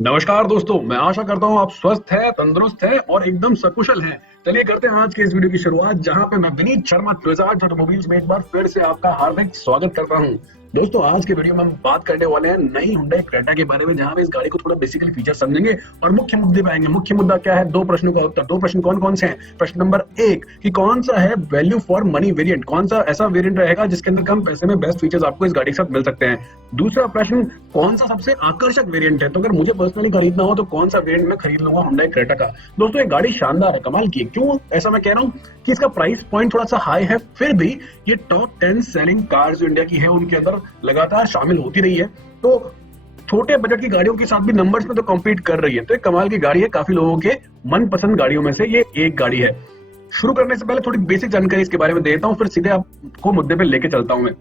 नमस्कार दोस्तों, मैं आशा करता हूँ आप स्वस्थ हैं, तंदुरुस्त हैं और एकदम सकुशल हैं। चलिए करते हैं आज के इस वीडियो की शुरुआत, जहां पे मैं विनीत शर्मा बजाज ऑटोमोबाइल्स में एक बार फिर से आपका हार्दिक स्वागत करता हूं। दोस्तों, आज के वीडियो में हम बात करने वाले हैं नई हुंडई क्रेटा के बारे में, जहां पे इस गाड़ी को थोड़ा बेसिकली फीचर समझेंगे और मुख्य मुद्दे पे आएंगे। मुख्य मुद्दा क्या है? दो प्रश्नों का उत्तर। दो प्रश्न कौन कौन से हैं? प्रश्न नंबर एक कि कौन सा है वैल्यू फॉर मनी वेरिएंट, कौन सा ऐसा वेरिएंट रहेगा जिसके अंदर कम पैसे में बेस्ट फीचर्स आपको इस गाड़ी के साथ मिल सकते हैं। दूसरा प्रश्न, कौन सा सबसे आकर्षक वेरिएंट है, तो अगर मुझे पर्सनली खरीदना हो तो कौन सा वेरिएंट मैं खरीद लूंगा हुंडई क्रेटा का। दोस्तों, ये गाड़ी शानदार है, कमाल की है। क्यों ऐसा मैं कह रहा हूँ कि इसका प्राइस पॉइंट थोड़ा सा हाई है, फिर भी ये टॉप 10 सेलिंग कार्स जो इंडिया की है उनके अंदर लगातार शामिल होती रही है। तो छोटे बजट की गाड़ियों के साथ भी नंबर्स में तो कम्पीट कर रही है। तो एक कमाल की गाड़ी है, काफी लोगों के मनपसंद गाड़ियों में से ये एक गाड़ी है। शुरू करने से पहले थोड़ी बेसिक जानकारी इसके बारे में देता हूँ, फिर सीधे आपको मुद्दे पे लेके चलता हूँ मैं।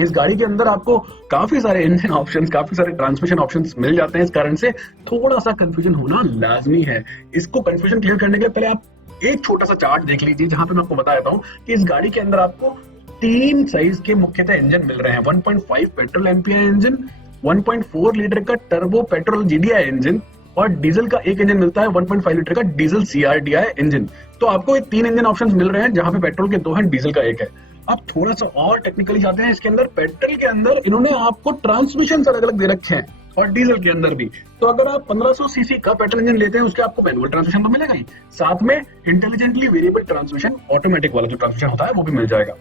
इस गाड़ी के अंदर आपको काफी सारे इंजन ऑप्शंस, काफी सारे ट्रांसमिशन ऑप्शंस मिल जाते हैं। इस कारण से थोड़ा सा कंफ्यूजन होना लाजमी है। इसको कंफ्यूजन क्लियर करने के लिए पहले आप एक छोटा सा चार्ट देख लीजिए, जहां पे मैं आपको बता देता हूँ कि इस गाड़ी के अंदर आपको तीन साइज के मुख्यतः इंजन मिल रहे हैं। 1.5 पेट्रोल एमपीआई इंजन, 1.4 लीटर का टर्बो पेट्रोल जीडीआई इंजन और डीजल का एक इंजन मिलता है 1.5 लीटर का डीजल सीआरडीआई इंजन। तो आपको ये तीन इंजन ऑप्शंस मिल रहे हैं, जहां पे पेट्रोल के दो हैं, डीजल का एक है। अब थोड़ा सा और टेक्निकली जाते हैं। इसके अंदर पेट्रोल के अंदर इन्होंने आपको ट्रांसमिशन अलग अलग दे रखे हैं और डीजल के अंदर भी। तो अगर आप 1500 सीसी का पेट्रोल इंजन लेते हैं, उसके आपको मैनुअल ट्रांसमिशन तो मिलेगा ही, साथ में इंटेलिजेंटली वेरिएबल ट्रांसमिशन, ऑटोमेटिक वाला जो ट्रांसमिशन होता है वो भी मिल जाएगा।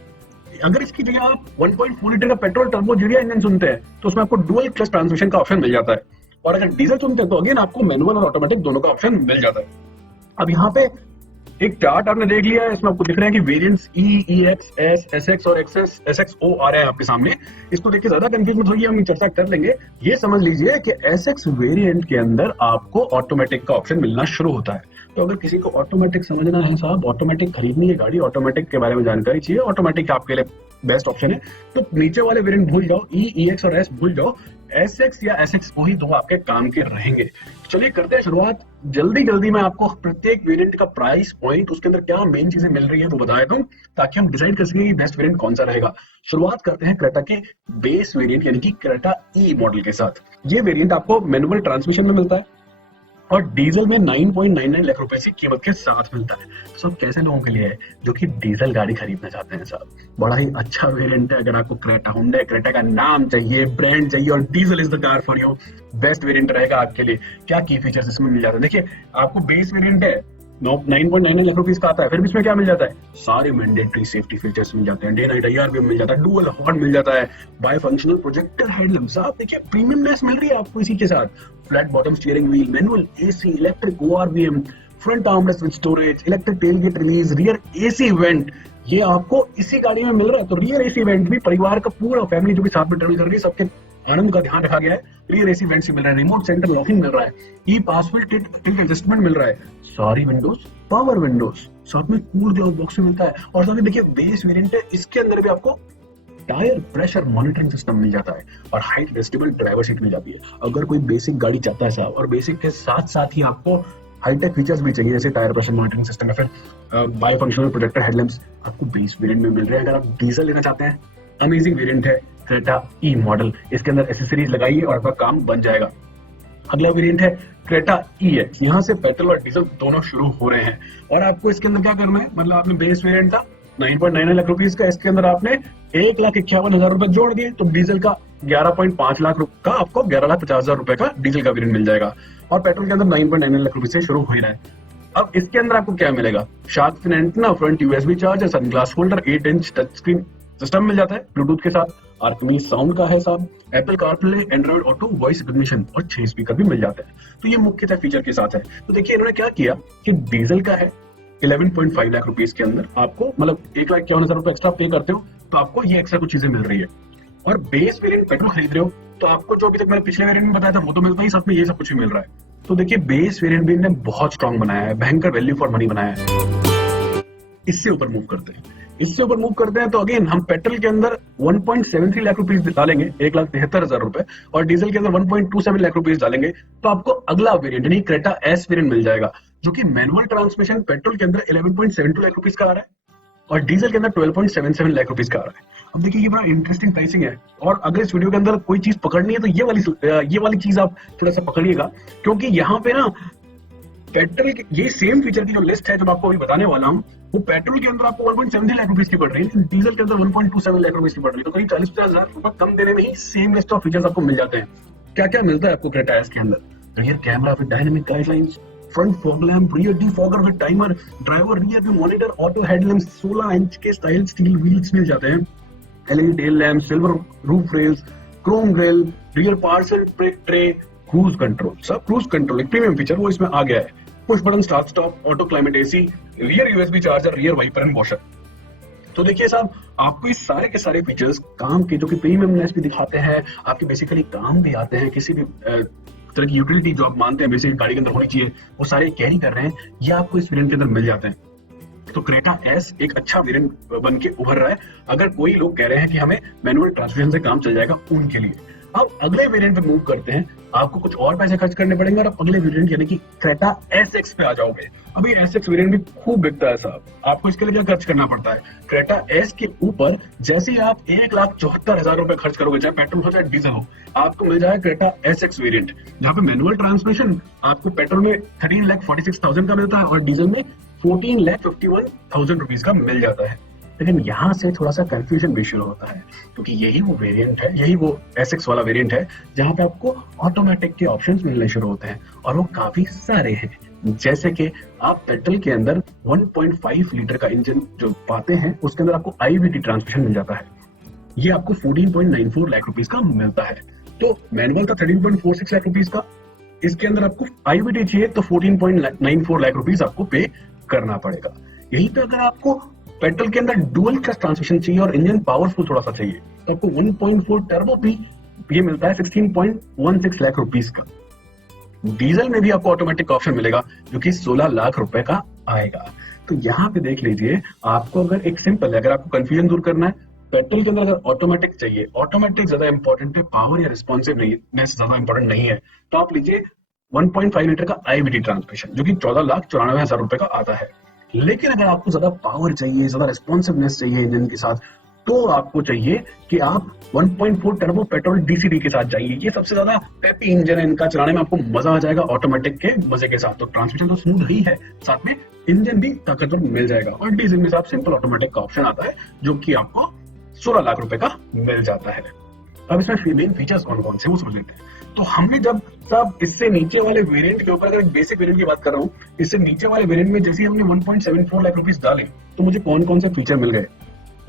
अगर इसकी जगह आप 1.4 लीटर का पेट्रोल टर्बो जीडीआई इंजन सुनते हैं तो उसमें आपको डुअल क्लच ट्रांसमिशन का ऑप्शन मिल जाता है, और अगर डीजल चुनते हैं तो अगेन आपको मैनुअल और ऑटोमेटिक दोनों का ऑप्शन मिल जाता है। अब यहाँ पे एक चार्ट आपने देख लिया है, इसमें आपको दिख रहे हैं कि वेरिएंट्स ई, EX, S, SX और XS, SXO आ रहे हैं आपके सामने। इसको देख के ज्यादा कंफ्यूज मत होइए, हम चर्चा कर लेंगे। ये समझ लीजिए कि SX वेरिएंट के अंदर आपको ऑटोमेटिक का ऑप्शन मिलना शुरू होता है। तो अगर किसी को ऑटोमेटिक समझना है, साहब ऑटोमेटिक खरीदनी है गाड़ी, ऑटोमेटिक के बारे में जानकारी चाहिए, ऑटोमेटिक आपके लिए बेस्ट ऑप्शन है, तो नीचे वाले वेरिएंट भूल जाओ, E, EX और S भूल जाओ, SX या SXO ही दो आपके काम के रहेंगे। चलिए करते हैं शुरुआत। जल्दी जल्दी मैं आपको प्रत्येक वेरिएंट का प्राइस पॉइंट, उसके अंदर क्या मेन चीजें मिल रही है वो बता देता हूँ, ताकि हम डिसाइड कर सकें कि बेस्ट वेरिएंट कौन सा रहेगा। शुरुआत करते हैं क्रेटा के बेस वेरिएंट यानी कि क्रेटा ई मॉडल के साथ। ये वेरिएंट आपको मैनुअल ट्रांसमिशन में मिलता है और डीजल में 9.99 लाख रुपए की कीमत के साथ मिलता है। सब कैसे लोगों के लिए है जो कि डीजल गाड़ी खरीदना चाहते हैं साहब। बड़ा ही अच्छा वेरिएंट है। अगर आपको क्रेटा, हुंडई क्रेटा का नाम चाहिए, ब्रांड चाहिए और diesel is the car for you, best variant रहेगा आपके लिए। क्या की फीचर्स इसमें मिल जाते हैं? देखिए, आपको बेस वेरिएंट है 9.99 लाख रुपीज का आता है, फिर भी इसमें क्या मिल जाता है? सारे मैंडेटरी सेफ्टी फीचर्स मिल जाते हैं, डे नाइट IR भी मिल जाता है, डुअल हॉर्न मिल जाता है, बाय फंक्शनल प्रोजेक्टर हेडलैम्प्स। आप देखिए प्रीमियमनेस मिल रही है आपको इसी के साथ। Flat bottom steering wheel, manual AC, electric ORVM, front armrest with storage, electric tailgate release, rear AC went, ये आपको इसी गाड़ी में मिल रहा है। तो रियर AC वेंट भी परिवार का पूरा फैमिली जो भी साथ में ट्रेवल कर रही है, सबके आनंद का ध्यान रखा गया है। रियर AC वेंट से मिल रहा है, रिमोट सेंटर लॉकिंग मिल रहा है, ई पासवर्ड टिल्ट एडजस्टमेंट मिल रहा है, सारी विंडोज पावर विंडोज, साथ में कूल ग्लास बॉक्स मिलता है। और साथ में देखिए बेस वेरिएंट है, इसके अंदर भी आपको टायर प्रेशर मॉनिटरिंग सिस्टम मिल जाता है और हाइट एडजस्टेबल ड्राइवर सीट मिल जाती है। अगर कोई बेसिक गाड़ी चाहता है साहब, और बेसिक के साथ साथ ही आपको हाईटेक फीचर्स भी चाहिए, जैसे टायर प्रेशर मॉनिटरिंग सिस्टम या फिर बाय फंक्शनल प्रोजेक्टर हेडलैम्प्स, आपको बेस वेरिएंट में मिल रहे हैं। अगर आप डीजल लेना चाहते हैं, अमेजिंग वेरिएंट है क्रेटा ई मॉडल। इसके अंदर एसेसरीज लगाइए और आपका काम बन जाएगा। अगला वेरिएंट है क्रेटा EX। यहाँ से पेट्रोल और डीजल दोनों शुरू हो रहे हैं और आपको इसके अंदर क्या करना है, मतलब आपने बेस वेरिएंट था 9.99 लाख रुपीज का, इसके अंदर आपने 1,51,000 रुपए जोड़ दिए तो डीजल का 11.5 लाख का आपको 11,50,000 रुपए का डीजल का वेरिएंट मिल जाएगा। और पेट्रोल के अंदर 9.99 लाख रुपए से शुरू हो रहा है। अब इसके अंदर आपको क्या मिलेगा? Shark fin antenna, front USB charger, sunglass holder, 8 inch touch screen system मिल जाता है ब्लूटूथ के साथ, आर्कमी साउंड का है साहब, Apple CarPlay, Android auto, voice recognition और 6 स्पीकर भी मिल जाते हैं। तो ये मुख्यतः फीचर के साथ है। तो देखिए इन्होंने क्या किया कि डीजल का है 11.5 लाख रुपीज के अंदर आपको, मतलब 1,51,000 रुपए एक्स्ट्रा पे करते हो तो आपको ये एक्स्ट्रा कुछ चीजें मिल रही है। और बेस वेरिएंट पेट्रोल खरीद रहे हो तो आपको जो अभी तक मैंने पिछले वेरिएंट में बताया था वो तो मिलता ही, साथ में ये सब कुछ भी मिल रहा है। तो देखिए बेस वेरिएंट भी इन्होंने बहुत स्ट्रॉन्ग बनाया है, भयंकर वैल्यू फॉर मनी बनाया है। इससे ऊपर मूव करते हैं, इससे ऊपर मूव करते हैं तो अगेन हम पेट्रोल के अंदर 1.73 लाख रुपीज डालेंगे, 1,73,000 रुपए, और डीजल के अंदर 1.27 लाख रुपीज डालेंगे तो आपको अगला वेरिएंट यानी क्रेटा S वेरिएंट मिल जाएगा, जो कि मैनुअल ट्रांसमिशन पेट्रोल के अंदर 11.72 लाख रुपीज का आ रहा है और डीजल के अंदर 12.77 लाख रुपीस का आ रहा है। अब देखिए ये बड़ा इंटरेस्टिंग प्राइसिंग है, और अगर इस वीडियो के अंदर कोई चीज पकड़नी है तो ये वाली चीज आप थोड़ा सा पकड़िएगा, क्योंकि यहाँ पे ना पेट्रोल ये सेम फीचर की जो लिस्ट है जो मैं आपको अभी बताने वाला हूँ, वो पेट्रोल के अंदर आपको 1.73 लाख रुपीस की पड़ रही है, लेकिन डीजल के अंदर 1.27 लाख रुपीस की पड़ रही है। तो करीब 40-50 हजार रुपए कम देने में ही सेम लिस्ट ऑफ फीचर्स आपको मिल जाते हैं। क्या क्या मिलता है आपको क्रेटा एस के अंदर? Rear camera with dynamic guidelines, front fog lamp, rear defogger with timer, driver rear view monitor, auto headlamp, 16 inch के स्टाइल स्टील व्हील्स मिल जाते हैं, LED tail lamp, silver roof rails, chrome grille, rear parcel tray, cruise control. सब cruise control एक premium feature वो इसमें आ गया है। Push button start stop, auto climate AC, rear USB charger, rear wiper and washer. तो देखिए साहब, आपको इस सारे के सारे फीचर्स काम के जो कि प्रीमियमनेस भी दिखाते हैं, आपके बेसिकली काम भी आते हैं, किसी भी तरह की यूटिलिटी जो आप मानते हैं बेसिक गाड़ी के अंदर होनी चाहिए, वो सारे कैरी कर रहे हैं, ये आपको इस वेरिएंट के अंदर मिल जाते हैं। तो क्रेटा एस एक अच्छा वेरिएंट बन के उभर रहा है। अगर कोई लोग कह रहे हैं कि हमें मैनुअल ट्रांसमिशन से काम चल जाएगा, उनके लिए। अब अगले वेरिएंट पे मूव करते हैं, आपको कुछ और पैसे खर्च करने पड़ेंगे और आप अगले वेरिएंट यानी कि क्रेटा एसएक्स पे आ जाओगे। अभी एसएक्स वेरिएंट भी खूब बिकता है साहब, आपको इसके लिए क्या खर्च करना पड़ता है? क्रेटा एस के ऊपर जैसे ही आप 1,74,000 रुपए खर्च करोगे, चाहे पेट्रोल हो चाहे डीजल हो, आपको मिल जाएगा क्रेटा एसएक्स वेरिएंट, जहाँ पे मैनुअल ट्रांसमिशन आपको पेट्रोल में 13,46,000 का मिलता है और डीजल में 14,51,000 रुपीज का मिल जाता है। लेकिन यहाँ से थोड़ा सा कंफ्यूजन भी शुरू होता है, क्योंकि यही वो वेरिएंट है, यही वो एसएक्स वाला वेरिएंट है जहाँ पे आपको ऑटोमेटिक के ऑप्शंस मिलने शुरू होते हैं, और वो काफी सारे हैं। जैसे कि आप पेट्रोल के अंदर 1.5 लीटर का इंजन जो पाते हैं, उसके अंदर आपको आईवीटी ट्रांसमिशन मिल जाता है, ये आपको 14.94 लाख रुपीज का मिलता है। तो मैनुअल का 13.46 लाख रुपीज का, इसके अंदर आपको आईवीटी चाहिए तो 14.94 लाख रुपीज आपको पे करना पड़ेगा। यहीं पे अगर आपको पेट्रोल के अंदर डुअल क्लच ट्रांसमिशन चाहिए और इंजन पावरफुल थोड़ा सा चाहिए, तो आपको 1.4 टर्बो भी ये मिलता है 16.16 लाख रुपीस का। डीजल में भी आपको ऑटोमेटिक ऑप्शन मिलेगा जो कि 16 लाख रुपए का आएगा। तो यहाँ पे देख लीजिए, आपको अगर एक सिंपल है, अगर आपको कंफ्यूजन दूर करना है, पेट्रोल के अंदर अगर ऑटोमेटिक चाहिए, ऑटोमेटिक ज्यादा इंपॉर्टेंट है, पावर या रिस्पॉन्सिवनेस ज्यादा इंपॉर्टेंट नहीं है, तो आप लीजिए 1.5 लीटर का आईवीटी ट्रांसमिशन जो कि 14,94,000 रुपए का आता है। लेकिन अगर आपको ज्यादा पावर चाहिए, ज्यादा रिस्पॉन्सिवनेस चाहिए इंजन के साथ, तो आपको चाहिए कि आप 1.4 टर्बो पेट्रोल डीसीडी के साथ जाइए। ये सबसे ज्यादा पेपी इंजन है, इनका चलाने में आपको मजा आ जाएगा ऑटोमेटिक के मजे के साथ। तो ट्रांसमिशन तो स्मूथ ही है, साथ में इंजन भी ताकतवर मिल जाएगा। और डीजल में साथ सिंपल ऑटोमेटिक का ऑप्शन आता है जो कि आपको 16 लाख रुपए का मिल जाता है। अब इसमें मेन फीचर्स कौन कौन से वो समझ लेते हैं। तो हमने जब सब इससे नीचे वाले वेरिएंट के ऊपर, अगर बेसिक वेरिएंट की बात कर रहा हूँ, इससे नीचे वाले वेरिएंट में जैसे हमने 1.74 लाख रुपीस डाले, तो मुझे कौन कौन से फीचर मिल गए?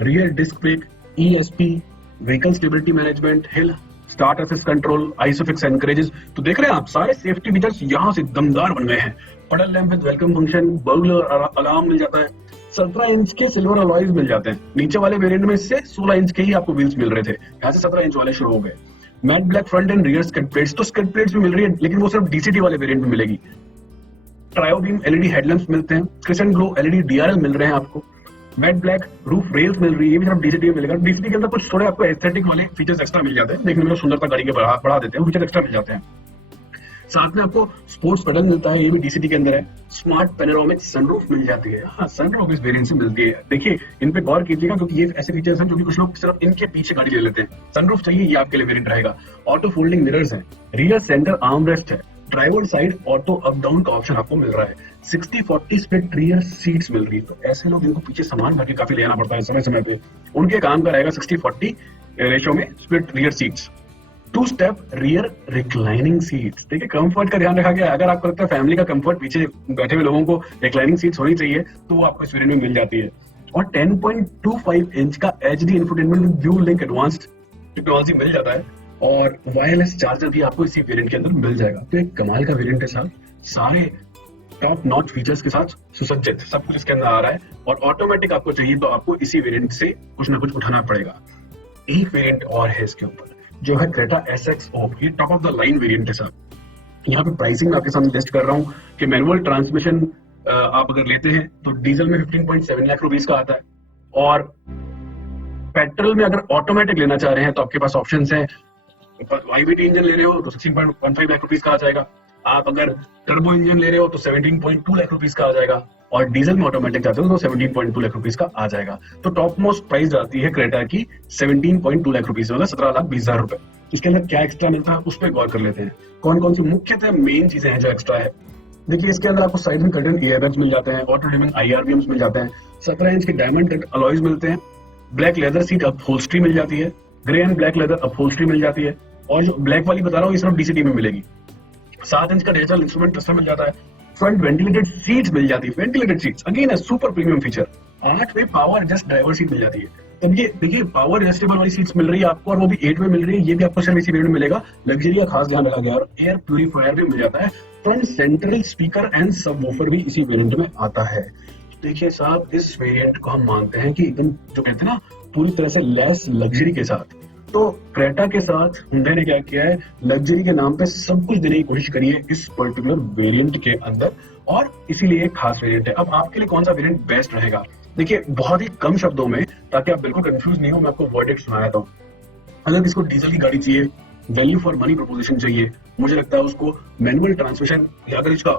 Rear disc brake, ESP, vehicle stability management, hill start assist control, isofix anchorages. तो देख रहे हैं आप, सारे सेफ्टी फीचर्स यहाँ से दमदार बन गए हैं। Puddle lamp with welcome function, burglar alarm मिल जाता है, 17 इंच के सिल्वर अलॉयज मिल जाते हैं। नीचे वाले वेरिएंट में से 16 इंच के ही आपको व्हील्स मिल रहे थे, यहाँ से 17 इंच वाले शुरू हो गए। Matte black front end rear skid plates, तो स्किड प्लेट्स भी मिल रही है, लेकिन वो सिर्फ डीसीटी वाले वेरिएंट में मिलेगी। ट्रायो बीम एलईडी हेडलैम्प्स मिलते हैं, क्रिसेंट ग्लो एलईडी डीआरएल मिल रहे हैं आपको। मैट ब्लैक रूफ रेल्स मिल रही है, ये भी सिर्फ डीसीटी में मिलेगा। डीसीटी के अंदर कुछ थोड़े आपको एस्थेटिक वाले फीचर्स एक्स्ट्रा मिल जाते हैं, देखने में सुंदरता गाड़ी के बढ़ा देते हैं, फीचर एक्स्ट्रा मिल जाते हैं। साथ में आपको स्पोर्ट्स पेडल मिलता है, ये भी डीसीटी के अंदर है। स्मार्ट पैनोरामिक सनरूफ मिल जाती है, हाँ सनरूफ इस वेरिएंट से मिलती है। देखिए इन पे गौर कीजिएगा, क्योंकि ये ऐसे फीचर्स हैं जो कि कुछ लोग सिर्फ इनके पीछे गाड़ी ले लेते हैं। सनरूफ चाहिए, ये आपके लिए वेरिएंट रहेगा। ऑटो फोल्डिंग मिरर्स है, रियर सेंटर आर्मरेस्ट है, driver side auto up down का ऑप्शन आपको मिल रहा है, 60-40 स्प्लिट रियर सीट्स मिल रही है। तो ऐसे लोग इनको पीछे सामान भर के काफी ले आना पड़ता है समय समय पे, उनके काम का रहेगा 60-40 रेशियो में split rear seats. 2 step rear reclining seats, देखिए कंफर्ट का ध्यान रखा गया। अगर आपको लगता है फैमिली का कंफर्ट, पीछे बैठे हुए लोगों को रिक्लाइनिंग सीट्स होनी चाहिए, तो वो आपको इस वेरिएंट में मिल जाती है। और 10.25 इंच का HD infotainment with dual link advanced technology मिल जाता है, और वायरलेस चार्जर भी आपको इसी वेरिएंट के अंदर मिल जाएगा। तो एक कमाल का वेरिएंट है साहब, सारे टॉप नॉच फीचर्स के साथ सुसज्जित सब कुछ इसके अंदर आ रहा है। और ऑटोमेटिक आपको चाहिए तो आपको इसी वेरिएंट से कुछ ना कुछ उठाना पड़ेगा। एक वेरिएंट और है इसके ऊपर, जो है क्रेटा SXO, ये top of the line variant है साहब। यहाँ पे प्राइसिंग आपके सामने लिस्ट कर रहा हूँ कि मैनुअल ट्रांसमिशन आप अगर लेते हैं तो डीजल में 15.7 लाख रुपीस का आता है, और पेट्रोल में अगर ऑटोमेटिक लेना चाह रहे हैं तो आपके पास ऑप्शन है। आईवीटी इंजन ले रहे हो तो 16.15 लाख रुपीस का आ जाएगा, आप अगर टर्बो इंजन ले रहे हो तो 17.2 लाख रुपीस का आ जाएगा, और डीजल में ऑटोमेटिक जाते हो तो 17.2 लाख रुपीज का आ जाएगा। तो टॉप मोस्ट प्राइस जाती है क्रेटा की 17.2 लाख रुपीज, मतलब 17,20,000 रुपए। इसके अंदर क्या एक्स्ट्रा मिलता है उस पर गौर कर लेते हैं, कौन कौन सी मुख्यतः मेन चीजें हैं जो एक्स्ट्रा है। देखिए इसके अंदर आपको साइड में कर्टन एयरबैग्स मिल जाते हैं, ऑटो डिमिंग IRBMs मिल जाते हैं, 17 इंच के डायमंड कट अलॉयज मिलते हैं, ब्लैक लेदर सीट अपहोल्स्ट्री मिल जाती है, grey and black leather upholstery मिल जाती है, और जो ब्लैक वाली बता रहा हूँ ये सिर्फ DCT में मिलेगी। 7 इंच का डिजिटल इंस्ट्रूमेंट क्लस्टर मिल जाता है, फ्रंट वेंटिलेटेड सीट्स मिल जाती है, वेंटिलेटेड सीट्स अगेन है सुपर प्रीमियम फीचर। 8 में पावर एडजस्ट ड्राइवर सीट मिल जाती है। तब ये देखिए पावर एडजस्टेबल वाली सीट्स मिल रही है आपको, और वो भी 8 में मिल रही है, ये भी आपको सिर्फ इसी वेरिएंट में मिलेगा। लग्जरी का खास ध्यान रखा गया, और एयर प्यूरिफायर भी मिल जाता है, front central speaker and subwoofer भी इसी वेरिएंट में आता है। देखिए साहब इस वेरिएंट को हम मानते हैं कि एकदम जो कहते हैं ना पूरी तरह से लेस लग्जरी के साथ। तो क्रेटा के साथ हुंडई ने क्या किया है, लग्जरी के नाम पे सब कुछ देने की कोशिश करी है इस पर्टिकुलर वेरिएंट के अंदर, और इसीलिए एक खास वेरिएंट है। अब आपके लिए कौन सा वेरिएंट बेस्ट रहेगा, देखिए बहुत ही कम शब्दों में, ताकि आप बिल्कुल कंफ्यूज नहीं हो, मैं आपको वर्डिक्ट सुनाया था। अगर किसको डीजल की गाड़ी चाहिए, वैल्यू फॉर मनी प्रोपोजिशन चाहिए, मुझे लगता है उसको मैनुअल ट्रांसमिशन, या अगर इसका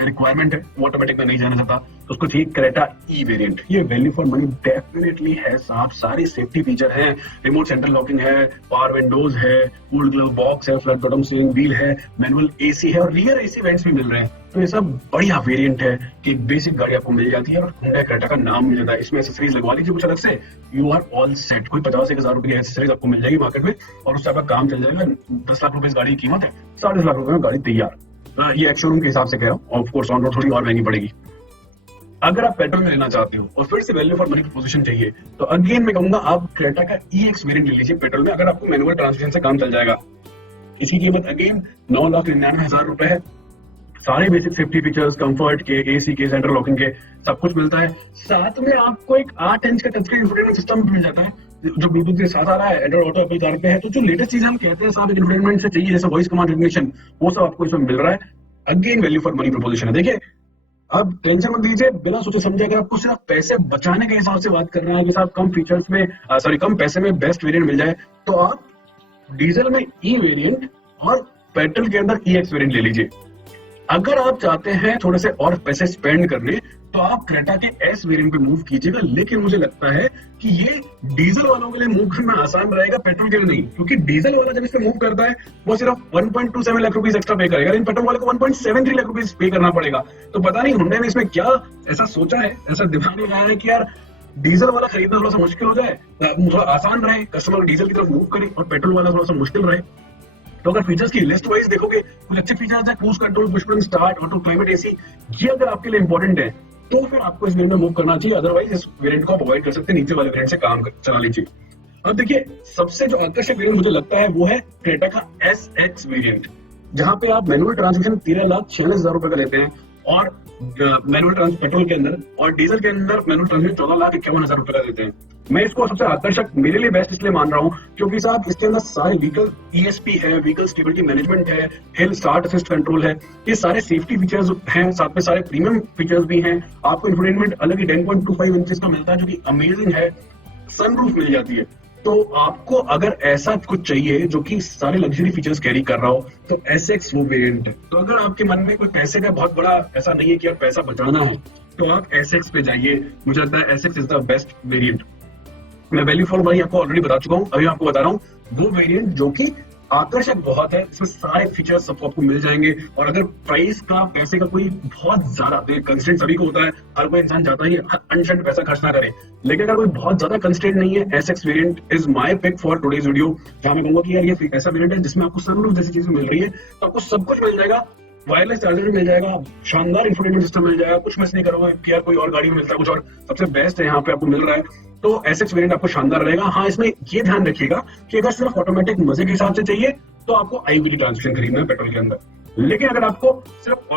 रिक्वायरमेंट है ऑटोमेटिक में नहीं जाना चाहता तो उसको चाहिए क्रेटा ई वेरिएंट। ये वैल्यू फॉर मनी डेफिनेटली है साहब, सारी सेफ्टी फीचर है, रिमोट सेंट्रल लॉकिंग है, पावर विंडोज है, कूल्ड ग्लव बॉक्स है, फ्लैट बॉटम स्टीयरिंग व्हील है, मैनुअल AC है, और रियर AC वेंट्स भी मिल रहे हैं। तो ये सब बढ़िया वेरिएंट है कि एक बेसिक गाड़ी आपको मिल जाती है और हुंडई क्रेटा का नाम मिल जाता है। इसमें एक्सेसरीज लगवा लीजिए कुछ अलग से, यू आर ऑल सेट। कोई 50,000 रुपए की एक्सेसरीज आपको मिल जाएगी मार्केट में, और उससे आपका काम चल जाएगा। 10 लाख रुपए इस गाड़ी की कीमत है, 10.5 लाख रुपए में गाड़ी तैयार। ये एक्स शोरूम के हिसाब से कह रहा हूँ, ऑफ कोर्स ऑन रोड थोड़ी और महंगी पड़ेगी। अगर आप पेट्रोल में लेना चाहते हो और फिर से वैल्यू फॉर मनी की पोजीशन चाहिए, तो अगेन मैं कहूंगा आप क्रेटा का EX वेरिएंट ले लीजिए पेट्रोल में, अगर आपको मैनुअल ट्रांसमिशन से काम चल जाएगा। इसकी कीमत अगेन 9,99,000 रुपए है। सारे बेसिक सेफ्टी फीचर्स, कंफर्ट के, AC के, सेंट्रल लॉकिंग के, सब कुछ मिलता है। साथ में आपको एक 8 इंच का टच स्क्रीन इंफोटेनमेंट सिस्टम मिल जाता है, जो ब्लूटूथ के साथ आ रहा है, एंड्रॉइड ऑटो एप्पल कार पे है। तो जो लेटेस्ट चीज हम कहते हैं साहब इंफोटेनमेंट से चाहिए, जैसे वॉइस कमांड रिकग्निशन, वो सब आपको इसमें मिल रहा है। Again value for money proposition है। देखिए अब टेंशन मत लीजिए, बिना सोचे समझे, अगर आपको सिर्फ पैसे बचाने के हिसाब से बात कर रहे हैं कि साहब कम फीचर्स में कम पैसे में बेस्ट वेरिएंट मिल जाए, तो आप डीजल में E वेरिएंट और पेट्रोल के अंदर EX वेरिएंट ले लीजिए। अगर आप चाहते हैं थोड़े से और पैसे स्पेंड करने, तो आप क्रेटा के S वेरिएंट पे मूव कीजिएगा। लेकिन मुझे लगता है कि ये डीजल वालों के लिए मूव करना आसान रहेगा, पेट्रोल के लिए नहीं, क्योंकि डीजल वाला जब इस पे मूव करता है वो सिर्फ 1.27 लाख रुपीस एक्स्ट्रा पे करेगा, लेकिन पेट्रोल वाले को 1.73 लाख रुपीस पे करना पड़ेगा। तो पता नहीं हुंडई ने इसमें क्या ऐसा सोचा है, ऐसा दिमाग में आया है कि यार डीजल वाला खरीदना थोड़ा सा मुश्किल हो जाए, थोड़ा आसान रहे, कस्टमर डीजल की तरफ मूव करे, और पेट्रोल वाला थोड़ा सा मुश्किल रहे। तो अगर फीचर्स की लिस्ट वाइज देखोगे, कुछ अच्छे फीचर्स हैं, cruise control, push button start, auto climate AC, ये अगर आपके लिए इंपॉर्टेंट है तो फिर आपको इस वेरिएंट में मूव करना चाहिए। अदरवाइज इस वेरिएंट को आप अवॉइड कर सकते हैं, नीचे वाले वेरिएंट से काम चला लीजिए। अब देखिए सबसे जो आकर्षक वेरिएंट मुझे लगता है वो है क्रेटा का SX वेरिएंट, जहां पे आप मैनुअल ट्रांसमिशन 13,46,000 रुपए का लेते हैं, और मैनुअल पेट्रोल के अंदर, और डीजल के अंदर मैनुअल ट्रांसमिशन 14,51,000 रुपए का देते हैं। मैं इसको सबसे आकर्षक, मेरे लिए बेस्ट इसलिए मान रहा हूँ क्योंकि साहब इसके अंदर सारे व्हीकल ESP है, व्हीकल स्टेबिलिटी मैनेजमेंट है, हिल स्टार्ट असिस्ट कंट्रोल है, ये सारे सेफ्टी फीचर्स हैं, साथ में सारे प्रीमियम फीचर्स भी हैं। आपको इंफोटेनमेंट अलग ही 10.25 इंचेस का मिलता है, जो कि अमेजिंग है। सनरूफ मिल जाती है। तो आपको अगर ऐसा कुछ चाहिए जो कि सारे लग्जरी फीचर्स कैरी कर रहा हो, तो SX वो वेरिएंट है। तो अगर आपके मन में कोई पैसे का बहुत बड़ा ऐसा नहीं है कि यार पैसा बचाना है, तो आप SX पे जाइए। मुझे लगता है SX is the best variant. मैं वैल्यू फॉर मनी आपको ऑलरेडी बता चुका हूँ, अभी आपको बता रहा हूँ वो वेरिएंट जो कि आकर्षक बहुत है, इसमें सारे फीचर्स सबको आपको मिल जाएंगे। और अगर प्राइस का, पैसे का कोई बहुत ज्यादा कंस्टेंट सभी को होता है, हर कोई इंसान चाहता है अनशंट पैसा खर्च ना करे, लेकिन अगर कोई बहुत ज्यादा कंस्टेंट नहीं है, SX variant is my pick for today's video, जहां मैं कहूंगा कि यार ये ऐसा वेरिएंट है जिसमें आपको सनरूफ जैसी चीज मिल रही है, तो आपको सब कुछ मिल जाएगा, वायरलेस चार्जर मिल जाएगा, शानदार इंफोटेनमेंट सिस्टम मिल जाएगा, कुछ मिस नहीं करोगे कि यार कोई और गाड़ी में मिलता है कुछ और, सबसे बेस्ट है यहाँ पे आपको मिल रहा है। तो SX वेरिएंट आपको शानदार रहेगा। हाँ, इसमें ये ध्यान रखिएगा कि अगर सिर्फ ऑटोमेटिक मजे के हिसाब से चाहिए तो आपको IVT ट्रांसमिशन खरीदना है पेट्रोल के अंदर, लेकिन अगर आपको सिर्फ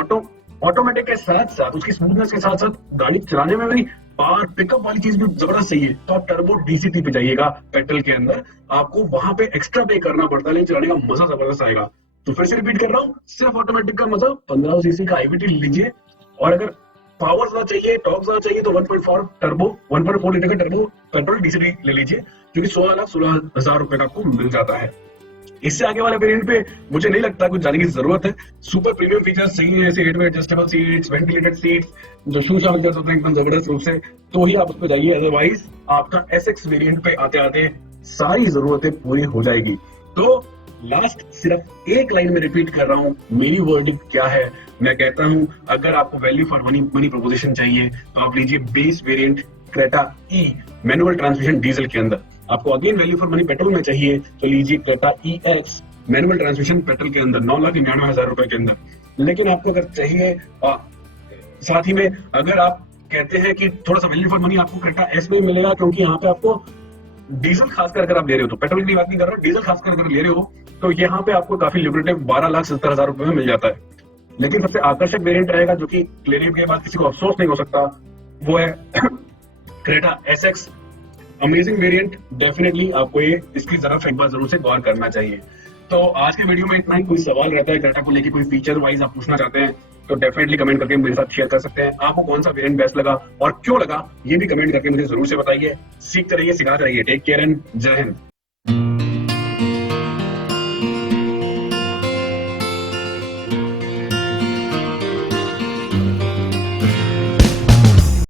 ऑटोमेटिक के साथ साथ उसकी स्मूथनेस के साथ साथ गाड़ी चलाने में भी पावर पिकअप वाली चीज भी जबरदस्त चाहिए, तो आप टर्बो DCT पे जाइएगा पेट्रोल के अंदर। आपको वहां पे एक्स्ट्रा पे करना पड़ता है, लेकिन चलाने का मजा जबरदस्त आएगा। तो फिर से रिपीट कर रहा हूँ, सिर्फ ऑटोमेटिक का मजा 1500 सीसी का IVT लीजिए, और अगर पावर ज्यादा चाहिए, टॉर्क ज्यादा चाहिए, तो 1.4 टर्बो 1.4 लीटर का टर्बो पेट्रोल DCT ले लीजिए, जो कि 16,16,000 रुपए का आपको मिल जाता है। इससे आगे वाले वेरिएंट पे मुझे नहीं लगता कुछ जाने की जरूरत है। सुपर प्रीमियम फीचर्स सही है, जैसे 8 वे एडजस्टेबल सीट्स, वेंटिलेटेड सीट्स, जो शूशा फीचर्स होते हैं एकदम जबरदस्त रूप से, तो ही आप उस पर जाइए। अदरवाइज आपका एसएक्स वेरिएंट पे आते आते सारी जरूरतें पूरी हो जाएगी। तो लास्ट सिर्फ एक लाइन में रिपीट कर रहा हूं, मेरी वर्डिक्ट क्या है। मैं कहता हूं अगर आपको वैल्यू फॉर मनी प्रोपोजिशन चाहिए तो आप लीजिए बेस वेरिएंट क्रेटा ई मैनुअल ट्रांसमिशन डीजल के अंदर। आपको again value for money petrol में चाहिए तो लीजिए क्रेटा ई एक्स मैनुअल ट्रांसमिशन पेट्रोल के अंदर 9,99,000 रुपए के अंदर। लेकिन आपको अगर चाहिए साथ ही में अगर आप कहते हैं कि थोड़ा सा वैल्यू फॉर मनी आपको क्रेटा एस में मिलेगा, क्योंकि यहाँ पे आपको डीजल खासकर अगर आप ले रहे हो, तो पेट्रोल की बात नहीं कर रहा, डीजल खासकर अगर ले रहे हो तो यहाँ पे आपको काफी ल्यूक्रेटिव 12,70,000 रुपए में मिल जाता है। लेकिन सबसे आकर्षक वेरिएंट रहेगा जो कि लेने के बाद किसी को अफसोस नहीं हो सकता, वो है Creta SX. Amazing variant, definitely आपको ये इसकी जरा एक बार जरूर से गौर करना चाहिए। तो आज के वीडियो में इतना ही। कोई सवाल रहता है क्रेटा को लेके, कोई फीचर वाइज आप पूछना चाहते हैं तो डेफिनेटली कमेंट करके मेरे साथ शेयर कर सकते हैं। आपको कौन सा वेरिएंट बेस्ट लगा और क्यों लगा, ये भी कमेंट करके मुझे जरूर से बताइए। सीखते रहिए, सिखाते रहिए। टेक केयर एंड जय हिंद।